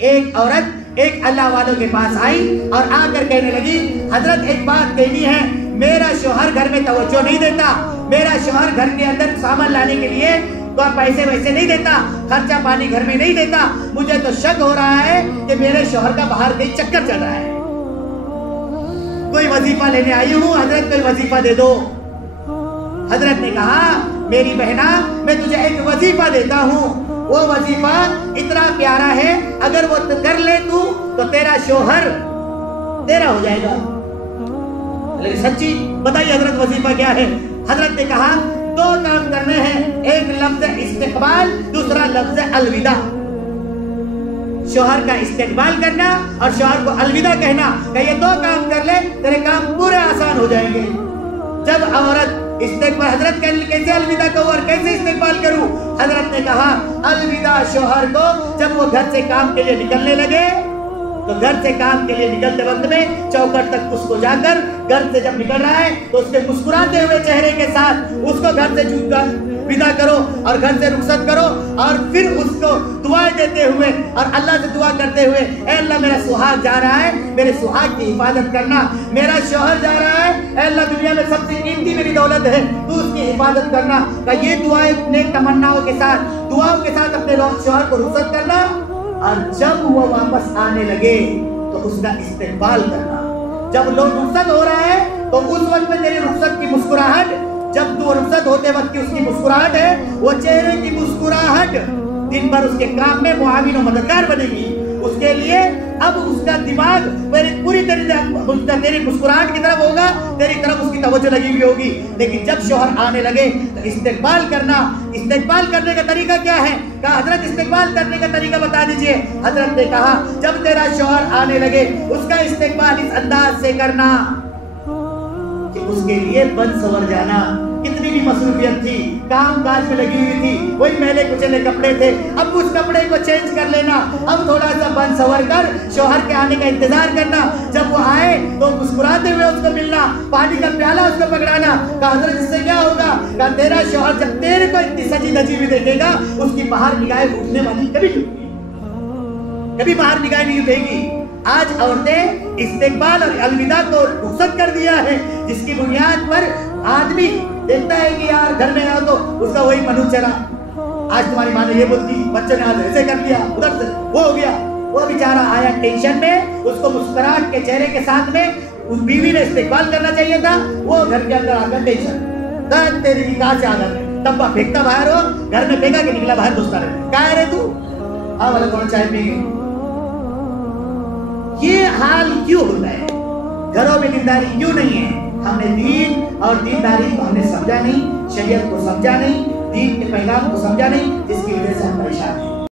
एक औरत एक अल्लाह वालों के पास आई और आकर कहने लगी, हजरत एक बात कहनी है, मेरा शौहर घर में तवज्जो नहीं देता, मेरा शौहर घर के अंदर सामान लाने के लिए तो पैसे वैसे नहीं देता, खर्चा पानी घर में नहीं देता, मुझे तो शक हो रहा है कि मेरे शौहर का बाहर कहीं चक्कर चल रहा है, कोई वजीफा लेने आई हूँ हजरत, कोई वजीफा दे दो। हजरत ने कहा, मेरी बहना मैं तुझे एक वजीफा देता हूँ, वो वजीफा इतना प्यारा है, अगर वो कर ले तू तो तेरा शौहर तेरा हो जाएगा। सच्ची बताइए हजरत वजीफा क्या है? हजरत ने कहा, दो काम करने हैं, एक लफ्ज इस्तेकबाल, दूसरा लफ्ज अलविदा। शौहर का इस्तेकबाल करना और शौहर को अलविदा कहना, ये दो काम कर ले तेरे काम पूरे आसान हो जाएंगे। जब औरत इस्तेकबाल, हजरत कैसे अलविदा कहूँ और कैसे इस्तेकबाल करूँ? हजरत ने कहा, अलविदा शौहर को जब वो घर से काम के लिए निकलने लगे, तो घर से काम के लिए निकलते वक्त में चौखट तक उसको जाकर घर से जब निकल रहा है तो उसके मुस्कुराते हुए चेहरे के साथ उसको घर से विदा करो और घर से रुखसत करो, और फिर उसको दुआएं देते हुए और अल्लाह से दुआ करते हुए, ऐ अल्लाह मेरा सुहाग जा रहा है, मेरे सुहाग की हिफाजत करना, मेरा शौहर जा रहा है, ऐ अल्लाह दुनिया में सबसे कीमती मेरी दौलत है, तू उसकी हिफाजत करना। का ये दुआएं नेक तमन्नाओं के साथ, दुआओं के साथ अपने शौहर को रुखसत करना, और जब वो वापस आने लगे तो उसका इस्तेकबाल करना। जब लोग रुखसत हो रहा है तो उस वक्त में तेरी रुखसत की मुस्कुराहट, जब तू रुखसत होते वक्त की उसकी मुस्कुराहट है, वो चेहरे की मुस्कुराहट दिन भर उसके काम में मुआविन और मददगार बनेगी। उसके लिए अब उसका दिमाग पूरी तरह तेरी मुस्कुराहट की तरफ होगा, तेरी तरफ उसकी तवज्जो लगी हुई होगी। लेकिन जब शौहर आने लगे तो इस्तेकबाल करना। इस्तेकबाल करने का तरीका क्या है? कहा, हजरत इस्तेकबाल करने का तरीका बता दीजिए। हजरत ने कहा, जब तेरा शौहर आने लगे उसका इस्तेकबाल इस अंदाज से करना कि उसके लिए बन सवर जाना। कितनी भी मसरूफियत थी, काम काज में लगी हुई थी, वही मैले कुचले कपड़े थे, अब उस कपड़े को चेंज कर लेना, अब थोड़ा सा बन सवर कर शौहर के आने का इंतजार करना। जब वो आए तो मुस्कुराते हुए उसको मिलना, पानी का प्याला उसको पकड़ाना। कहा, हजरत इससे क्या होगा? कहा, तेरा शौहर जब तेरे को इतनी सजी धजी हुई देखेगा, उसकी बाहर निगाहें उठने वाली कभी बाहर निगाह नहीं उठेगी। आज औरतें इस्तेकबाल और अलविदा को रुखसत कर दिया है, जिसकी बुनियाद पर आदमी देखता है कि यार घर में आओ तो उसका वही मनु चला, आज तुम्हारी माँ ने ये बोल दी, बच्चे ने आज ऐसे कर लिया, उधर से वो हो गया। वो बेचारा आया टेंशन में, उसको मुस्कुराहट के चेहरे के साथ में उस बीवी ने इस्तेकबाल करना चाहिए था, वो घर के अंदर आकर टेंशन, तेरी कहाँ से आदत है, तब फेंकता बाहर हो, घर में फेंका के निकला बाहर घुसता रहे, क्या रे तू, हाँ वाला थोड़ा चाय पिएंगे। ये हाल क्यों होता है? घरों में दीनदारी क्यों नहीं है? हमने दीन और दीनदारी को हमने समझा नहीं, शरीयत को समझा नहीं, दीन के पैगाम को समझा नहीं, जिसकी वजह से हम परेशान हैं।